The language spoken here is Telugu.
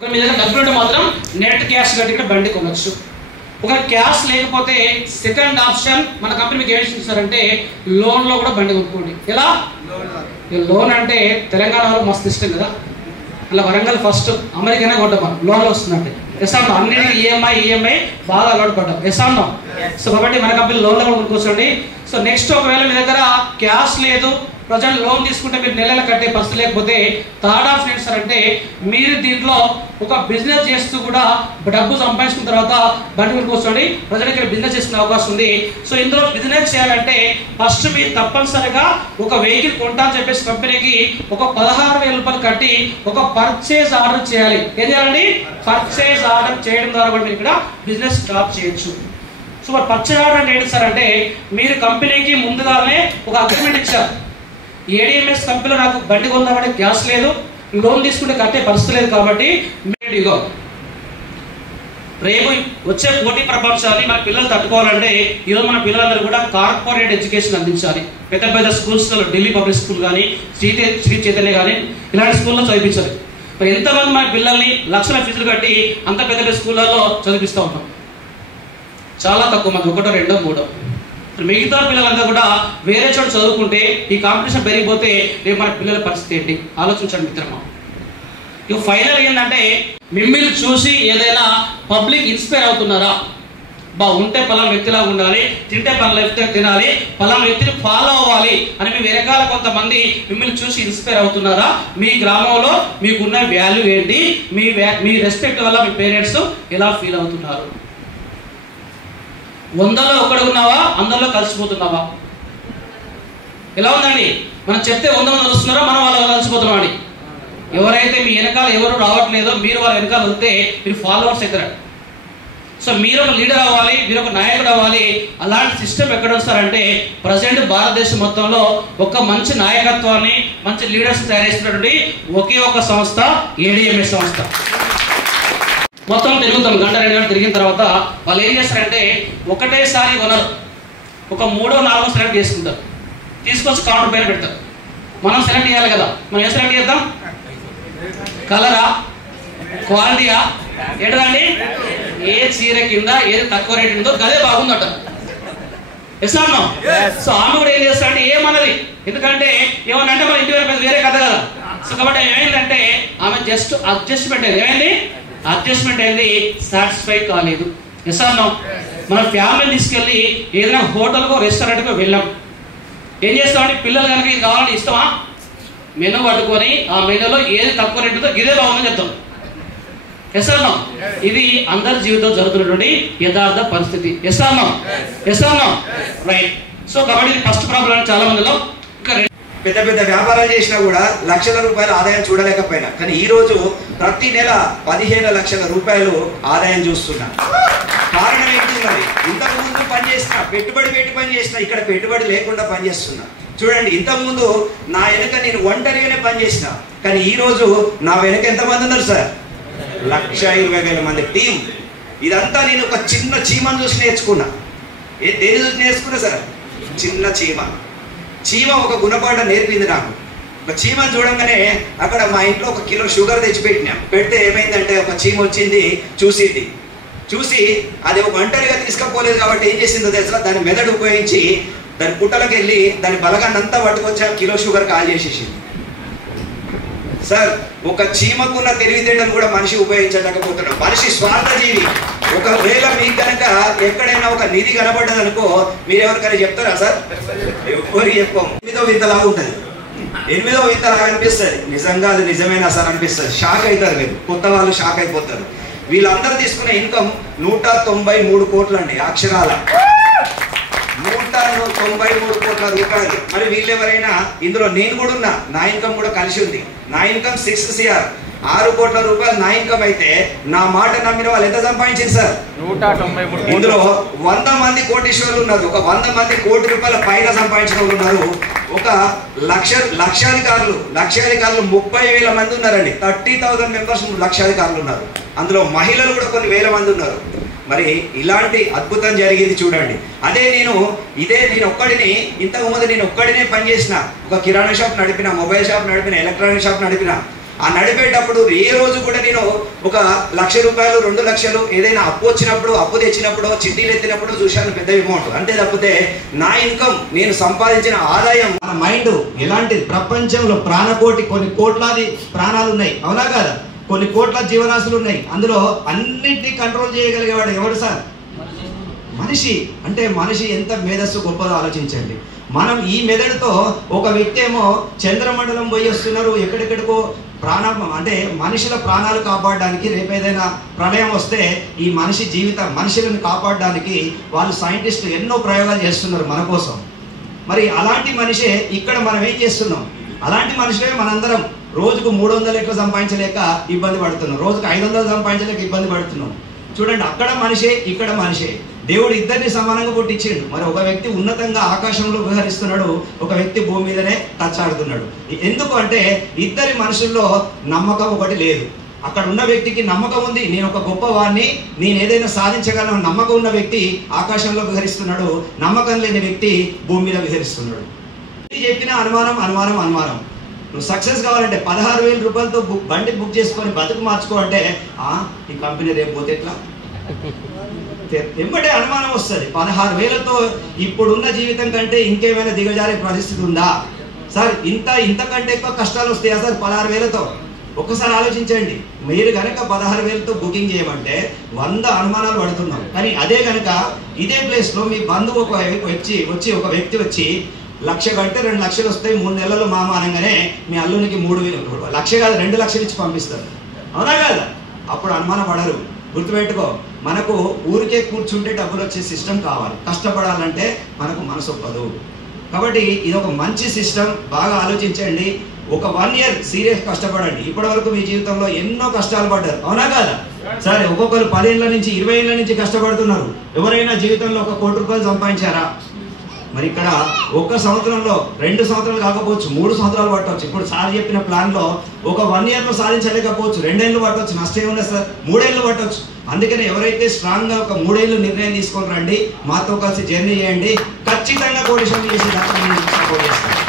మీ దగ్గర డబ్బులు ఉంటే మాత్రం నెట్ క్యాష్ కట్టి బండి కొనొచ్చు. ఒక క్యాష్ లేకపోతే సెకండ్ ఆప్షన్ మన కంపెనీ మీకు ఏమి ఇస్తారంటే లోన్లో కూడా బండి కొనుక్కోండి. ఎలా లోన్ అంటే తెలంగాణలో మస్తు ఇష్టం కదా, అలా వరంగల్ ఫస్ట్ అమెరికానే కొట్టమా లోన్లో వస్తుందంటే ఎసాం అన్నిటికీ ఈఎంఐ బాగా అలవాటు పడ్డాం ఎసాం. సో కాబట్టి మన కంపెనీ లోన్లో కూడా కొనుక్కోండి. సో నెక్స్ట్ ఒకవేళ మీ దగ్గర క్యాష్ లేదు, ప్రజెంట్ లోన్ తీసుకుంటే మీరు నెలలు కట్టే పరిస్థితి లేకపోతే థర్డ్ ఆప్షన్ ఏంటి సార్ అంటే మీరు దీంట్లో ఒక బిజినెస్ చేస్తూ కూడా డబ్బు సంపాదించుకున్న తర్వాత బండి కొనుక్కోండి. ప్రజెంట్ ఇక్కడ బిజినెస్ చేసుకునే అవకాశం ఉంది. సో ఇందులో బిజినెస్ చేయాలంటే ఫస్ట్ మీరు తప్పనిసరిగా ఒక వెహికల్ కొంటా అని చెప్పేసి కంపెనీకి ఒక 16,000 రూపాయలు కట్టి ఒక పర్చేజ్ ఆర్డర్ చేయాలి. ఏం చేయాలండి? పర్చేజ్ ఆర్డర్ చేయడం ద్వారా కూడా మీరు ఇక్కడ బిజినెస్ స్టార్ట్ చేయొచ్చు. సో మరి పర్చేజ్ ఆర్డర్ అంటే ఏంటి సార్ అంటే మీరు కంపెనీకి ముందుగానే ఒక అగ్రిమెంట్ ఇచ్చారు. ఏడిఎంఎస్ కంపెనీలో నాకు బండి కొందామంటే క్యాష్ లేదు, లోన్ తీసుకుంటే కట్టే పరిస్థితి లేదు, కాబట్టి ఇగో రేపు వచ్చే పోటీ ప్రపంచాన్ని మన పిల్లలు తట్టుకోవాలంటే ఈరోజు మన పిల్లలందరూ కూడా కార్పొరేట్ ఎడ్యుకేషన్ అందించాలి. పెద్ద పెద్ద స్కూల్స్లో ఢిల్లీ పబ్లిక్ స్కూల్ కానీ శ్రీ చైతన్య కానీ ఇలాంటి స్కూల్లో చదివించాలి. మరి ఎంతమంది మన పిల్లల్ని లక్షల ఫీజులు కట్టి అంత పెద్ద పెద్ద స్కూళ్ళలో చదివిస్తూ ఉంటాం? చాలా తక్కువ మంది, 1, 2, 3. మిగతా పిల్లలంతా కూడా వేరే చోట చదువుకుంటే ఈ కాంపిటీషన్ పెరిగిపోతే రేపు మన పిల్లల పరిస్థితి ఏంటి ఆలోచించండి మిత్రమా. ఇక ఫైనల్ ఏంటంటే మిమ్మల్ని చూసి ఏదైనా పబ్లిక్ ఇన్స్పైర్ అవుతున్నారా? ఉంటే పలానా వ్యక్తిలాగా ఉండాలి, తింటే పలానా వ్యక్తి తినాలి, పలానా వ్యక్తిని ఫాలో అవ్వాలి అని మీ వెనకాల కొంతమంది మిమ్మల్ని చూసి ఇన్స్పైర్ అవుతున్నారా? మీ గ్రామంలో మీకున్న వాల్యూ ఏంటి? మీ రెస్పెక్ట్ వల్ల మీ పేరెంట్స్ ఎలా ఫీల్ అవుతున్నారు? 100లో 1 ఉన్నావా? అందరిలో కలిసిపోతున్నావా? ఎలా ఉందండి? మనం చెప్తే 100 మంది వస్తున్నారో మనం వాళ్ళ కలిసిపోతున్నాం అండి. ఎవరైతే మీ వెనకాల ఎవరు రావట్లేదో మీరు వాళ్ళ వెనకాల వస్తే మీరు ఫాలోవర్స్ అవుతారు. సో మీరు ఒక లీడర్ అవ్వాలి, మీరు ఒక నాయకుడు అవ్వాలి. అలాంటి సిస్టమ్ ఎక్కడ వస్తారంటే ప్రజెంట్ భారతదేశం మొత్తంలో ఒక మంచి నాయకత్వాన్ని మంచి లీడర్స్ తయారు చేస్తున్నటువంటి ఒకే ఒక సంస్థ ఏడిఎంఎస్ సంస్థ. మొత్తం తిరుగుతాం, గంట 2 గంటలు తిరిగిన తర్వాత వాళ్ళు ఏం చేస్తారంటే ఒకటేసారి కొనరు, ఒక 3వ 4వ సెలెక్ట్ చేసుకుంటారు, తీసుకొచ్చి కౌంటర్ పైన పెడతారు. మనం సెలెక్ట్ చేయాలి కదా, మనం ఏం సెలెక్ట్ చేద్దాం? కలరా, క్వాలిటీయా, ఏంటండి? ఏ చీర కింద ఏది తక్కువ రేట్ ఉందో గదే బాగుందట. ఎస్ అన్నా? సో ఆమె కూడా ఏం చేస్తారంటే ఏమన్నది, ఎందుకంటే ఏమన్నా అంటే మన ఇంటి వేరే కథ కదా. సో కాబట్టి ఏమైందంటే ఆమె జస్ట్ అడ్జస్ట్మెంట్ అయింది. ఏమైంది? అడ్జస్ట్మెంట్ అయింది, సాటిస్ఫై కాలేదు. ఎస్ అన్నా? మన ఫ్యామిలీని తీసుకెళ్ళి ఏదైనా హోటల్కో రెస్టారెంట్కో వెళ్ళాం, ఏం చేస్తామంటే పిల్లలు కనుక ఇది కావాలని ఇస్తామా? మెనూ పట్టుకొని ఆ మెనూలో ఏది తక్కువ రేట్ ఉందో ఇదే బాగుందని చెప్తాం. ఎస్ అన్నా? ఇది అందరి జీవితం జరుగుతున్నటువంటి యథార్థ పరిస్థితి. ఎస్ అన్నా? ఎస్ అన్నా? రైట్. సో కాబట్టి ఫస్ట్ ప్రాబ్లం చాలా మందిలో. పెద్ద పెద్ద వ్యాపారాలు చేసినా కూడా లక్షల రూపాయల ఆదాయం చూడలేకపోయినా, కానీ ఈ రోజు ప్రతి నెల 15 లక్షల రూపాయలు ఆదాయం చూస్తున్నా. కారణం ఏంటి మరి? ఇంతకు ముందు పనిచేసిన పెట్టుబడి పెట్టి పనిచేసిన, ఇక్కడ పెట్టుబడి లేకుండా పనిచేస్తున్నా. చూడండి, ఇంతకుముందు నా వెనుక నేను ఒంటరిగానే పనిచేసిన, కానీ ఈ రోజు నా వెనుక ఎంతమంది ఉన్నారు సార్? 1,20,000 మంది టీం. ఇదంతా నేను ఒక చిన్న చీమను చూసి నేర్చుకున్నా. దేని చూసి నేర్చుకున్నా సార్? చిన్న చీమ ఒక గుణపాఠం నేర్పింది నాకు. ఒక చీమను చూడంగానే అక్కడ మా ఇంట్లో 1 కిలో షుగర్ తెచ్చిపెట్టినా. పెడితే ఏమైందంటే ఒక చీమ వచ్చింది, చూసి అది ఒక ఒంటరిగా తీసుకపోలేదు కాబట్టి ఏం చేసిందో తెలుసా? దాని మెదడు ఉపయోగించి దాని పుట్టలకు వెళ్ళి దాని బలగాన్నంతా పట్టుకొచ్చి ఆ కిలో షుగర్ కాల్ చేసేసింది. సార్, ఒక చీమకున్న తెలివితేటలు కూడా మనిషి ఉపయోగించలేకపోతున్నాడు. మనిషి స్వార్థజీవి. ఒకవేళ మీకు కనుక ఎక్కడైనా ఒక నిధి కనబడ్డదనుకో మీరు ఎవరికైనా చెప్తారా సార్? ఎవరికి చెప్పాము. 8వ వింతలాగా ఉంటుంది, 8వ వింతలాగా అనిపిస్తుంది. నిజంగా అది నిజమేనా సార్ అనిపిస్తుంది. షాక్ అవుతారు మీరు, కొత్త వాళ్ళు షాక్ అయిపోతారు. వీళ్ళందరూ తీసుకునే ఇన్కమ్ 193 కోట్లు అండి, అక్షరాల 193 కోట్ల రూపాయలు. మరి వీళ్ళెవరైనా ఇందులో నేను కూడా ఉన్నా, నా ఇన్కమ్ కూడా కలిసి ఉంది. నా ఇన్కమ్ 6 CR, 6 కోట్ల రూపాయలు నా ఇన్కమ్ అయితే నా మాట నమ్మిన వాళ్ళు ఎంత సంపాదించారు సార్? 193. ఇందులో 100 మంది కోటీశ్వరులు ఉన్నారు, ఒక 100 మంది కోటి రూపాయల పైన సంపాదించిన వాళ్ళు ఉన్నారు. ఒక లక్షాధికారులు 30,000 మంది ఉన్నారండి. 30,000 మెంబర్స్ లక్షాధికారులు ఉన్నారు. అందులో మహిళలు కూడా కొన్ని వేల మంది ఉన్నారు. మరి ఇలాంటి అద్భుతం జరిగింది చూడండి. నేను ఒక్కడిని, ఇంతకు ముందు నేను ఒక్కడినే పనిచేసిన. ఒక కిరాణా షాప్ నడిపిన, మొబైల్ షాప్ నడిపిన, ఎలక్ట్రానిక్ షాప్ నడిపిన. ఆ నడిపేటప్పుడు ఏ రోజు కూడా నేను ఒక 1,00,000 రూపాయలు 2 లక్షలు ఏదైనా అప్పు వచ్చినప్పుడు, అప్పు తెచ్చినప్పుడు, చిట్టీలు ఎత్తినప్పుడు చూశాను పెద్ద అమౌంట్. అంతే తప్పితే నా ఇన్కమ్, నేను సంపాదించిన ఆదాయం, మన మైండ్ ఎలాంటి ప్రపంచంలో ప్రాణకోటి కొన్ని కోట్లాది ప్రాణాలు ఉన్నాయి, అవునా కాదా? కొన్ని కోట్ల జీవరాశులు ఉన్నాయి. అందులో అన్నింటినీ కంట్రోల్ చేయగలిగేవాడు ఎవరు సార్? మనిషి. అంటే మనిషి ఎంత మేధస్సు గొప్పదో ఆలోచించండి. మనం ఈ మెదడుతో ఒక వ్యక్తి ఏమో చంద్రమండలం పోయి వస్తున్నారు, ఎక్కడెక్కడికో ప్రాణం, అంటే మనుషుల ప్రాణాలు కాపాడడానికి, రేపు ఏదైనా ప్రళయం వస్తే ఈ మనిషి జీవితం, మనుషులను కాపాడడానికి వాళ్ళు సైంటిస్టులు ఎన్నో ప్రయోగాలు చేస్తున్నారు మన కోసం. మరి అలాంటి మనిషే ఇక్కడ మనం ఏం చేస్తున్నాం? అలాంటి మనిషే మనందరం రోజుకు 300 ఎక్కువ సంపాదించలేక ఇబ్బంది పడుతున్నాం, రోజుకు 500 సంపాదించలేక ఇబ్బంది పడుతున్నాం. చూడండి, అక్కడ మనిషే, ఇక్కడ మనిషే. దేవుడు ఇద్దరిని సమానంగా పుట్టించాడు. మరి ఒక వ్యక్తి ఉన్నతంగా ఆకాశంలో విహరిస్తున్నాడు, ఒక వ్యక్తి భూమి మీదనే తచ్చాడుతున్నాడు. ఎందుకు అంటే ఇద్దరి మనుషుల్లో నమ్మకం ఒకటి లేదు. అక్కడ ఉన్న వ్యక్తికి నమ్మకం ఉంది, నేను ఒక గొప్పవాడిని, నేను ఏదైనా సాధించగలను. నమ్మకం ఉన్న వ్యక్తి ఆకాశంలో విహరిస్తున్నాడు, నమ్మకం లేని వ్యక్తి భూమి మీద విహరిస్తున్నాడు. ఇది చెప్పిన అనుమానం అనుమానం అనుమానం. నువ్వు సక్సెస్ కావాలంటే 16,000 రూపాయలతో బండి బుక్ చేసుకొని బతుకు మార్చుకో అంటే ఈ కంపెనీ రేపు పోతే ఎట్లా? వెంబడే అనుమానం వస్తుంది. 16,000తో ఇప్పుడున్న జీవితం కంటే ఇంకేమైనా దిగజారే పరిస్థితి ఉందా సార్? ఇంతకంటే ఎక్కువ కష్టాలు వస్తాయా సార్ 16,000తో? ఒక్కసారి ఆలోచించండి. మీరు కనుక 16,000తో బుకింగ్ చేయమంటే 100 అనుమానాలు పడుతున్నాం. కానీ అదే కనుక ఇదే ప్లేస్లో మీ బంధువు ఒక వ్యక్తి వచ్చి 1,00,000 కంటే 2 లక్షలు వస్తాయి, 3 నెలలు మామ అనగానే మీ అల్లునికి 3 లక్షలు కాదు 2 లక్షలు ఇచ్చి పంపిస్తారు, అవునా కాదా? అప్పుడు అనుమానం పడరు. గుర్తుపెట్టుకో, మనకు ఊరికే కూర్చుంటే డబ్బులు వచ్చే సిస్టమ్ కావాలి. కష్టపడాలంటే మనకు మనసు ఒప్పదు. కాబట్టి ఇది ఒక మంచి సిస్టమ్. బాగా ఆలోచించండి. ఒక 1 ఇయర్ సీరియస్ కష్టపడండి. ఇప్పటి వరకు మీ జీవితంలో ఎన్నో కష్టాలు పడ్డారు, అవునా కాదా? సరే, ఒక్కొక్కరు 10 ఏళ్ళ నుంచి 20 ఏళ్ళ నుంచి కష్టపడుతున్నారు. ఎవరైనా జీవితంలో 1 కోటి రూపాయలు సంపాదించారా? మరి ఇక్కడ 1 సంవత్సరంలో 2 సంవత్సరాలు కాకపోవచ్చు, 3 సంవత్సరాలు పట్టవచ్చు. ఇప్పుడు సార్ చెప్పిన ప్లాన్లో ఒక 1 ఇయర్లో సాధించలేకపోవచ్చు, 2 ఏళ్ళు పట్టవచ్చు, నష్టం ఉంది సార్, 3 ఏళ్ళు పట్టవచ్చు. అందుకని ఎవరైతే స్ట్రాంగ్గా ఒక 3 ఏళ్ళు నిర్ణయం తీసుకొని రండి, మాతో కలిసి జర్నీ చేయండి, ఖచ్చితంగా కోటీశ్వరులు చేసి సపోర్ట్ చేస్తాం.